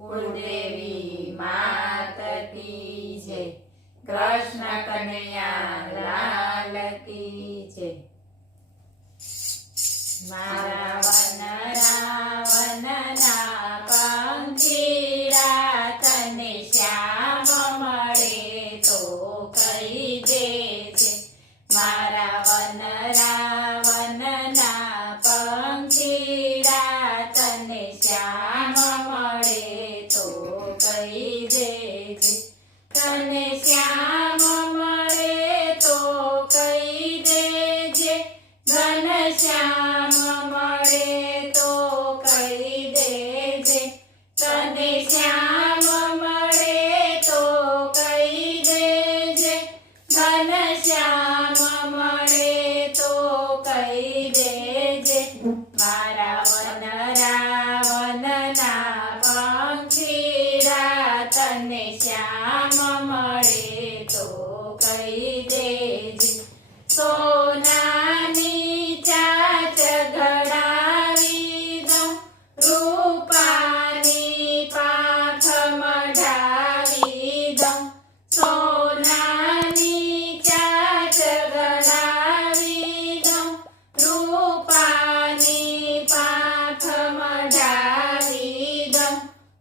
કુળદેવી માત કી જય, કૃષ્ણ કનૈયા લાલ કી જય। મારા વનરાવનના પંખીડા તને શ્યામ મળે તો કહી દેજે। મારા વનરાવનના પંખીડા તને શ્યામ મળે તો કહી દેજે। તને શ્યામ મળે તો કહી દેજે, ઘનશ્યામ મળે તો કહી દેજે। તને શ્યામ મળે તો કહી દેજે, ઘનશ્યામ મળે તો કહી દેજે। મારા વનરાવનના પંખીડા તને શ્યામ મળે તો કહી દેજે। સોનાની ચાચ ઘડાવી દઉં, રૂપાની પાંખ મઢાવી દઉં। સોનાની ચાચ ઘડાવી દઉં, રૂપાની પાંખ મઢાવી દઉં।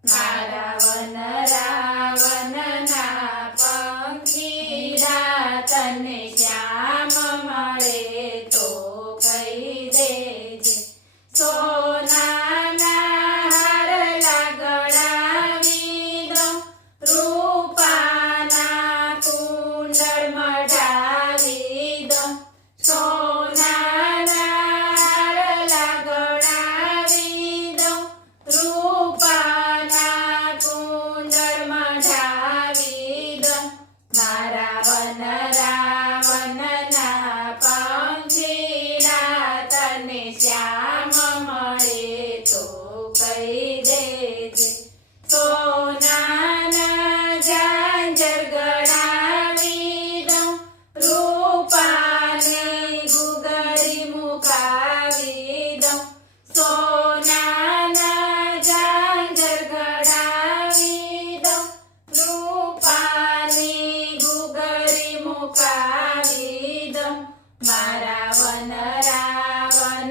મારા વનરાવનના પંખીડા તને શ્યામ મળે તો કહી દેજે। સોનાના હારલા ગળાવી દઉં, રૂપાના કુંડળ મઢાવી દઉં। સોનાના હારલા ગળાવી દઉં, રૂપાના કુંડળ મઢાવી દઉં। મારા વનરાવનના પંખીડા તને શ્યામ મળે તો કહી દેજે। સોનાના ઝાંઝર ગળાવી દઉં, રૂપાની ઘૂઘરી મુકાવી દઉં। સોનાના ઝાંઝર ગળાવી દઉં, રૂપાની ઘૂઘરી મુકાવી દઉં। મારા વનરાવનના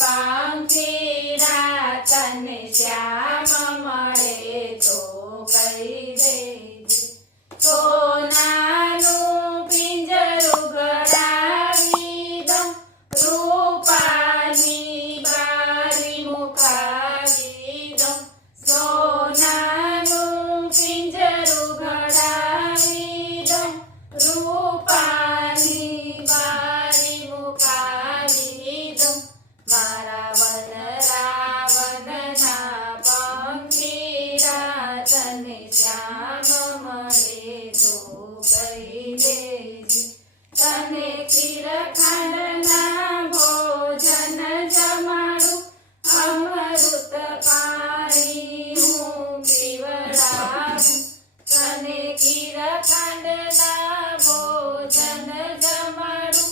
પંખીડા તને શ્યામ મળે તો કહી દેજે। સોનાનું પિંજરું ગળાવી દઉં, રૂપાની બારી મુકાવી દઉં। સોનાનું પિંજરું ગળાવી દઉં, રૂપાની બારી મુકાવી દઉં। મારા વનરાવનના પંખીડા તને શ્યામ મળે તો કહી દેજે। તને ખીરખાંડના ભોજન જમાડું, અમૃત પાણી હું પીવડાવું। તને ખીરખાંડના ભોજન જમાડું,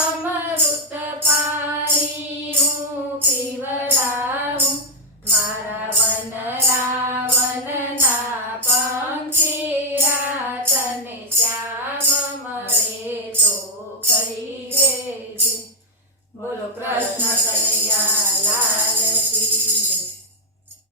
અમૃત પાણી હું પીવડાવું। મારા વનરાવનના પંખીડા તને શ્યામ મળે તો કહી દેજે। બોલો કૃષ્ણ કનૈયા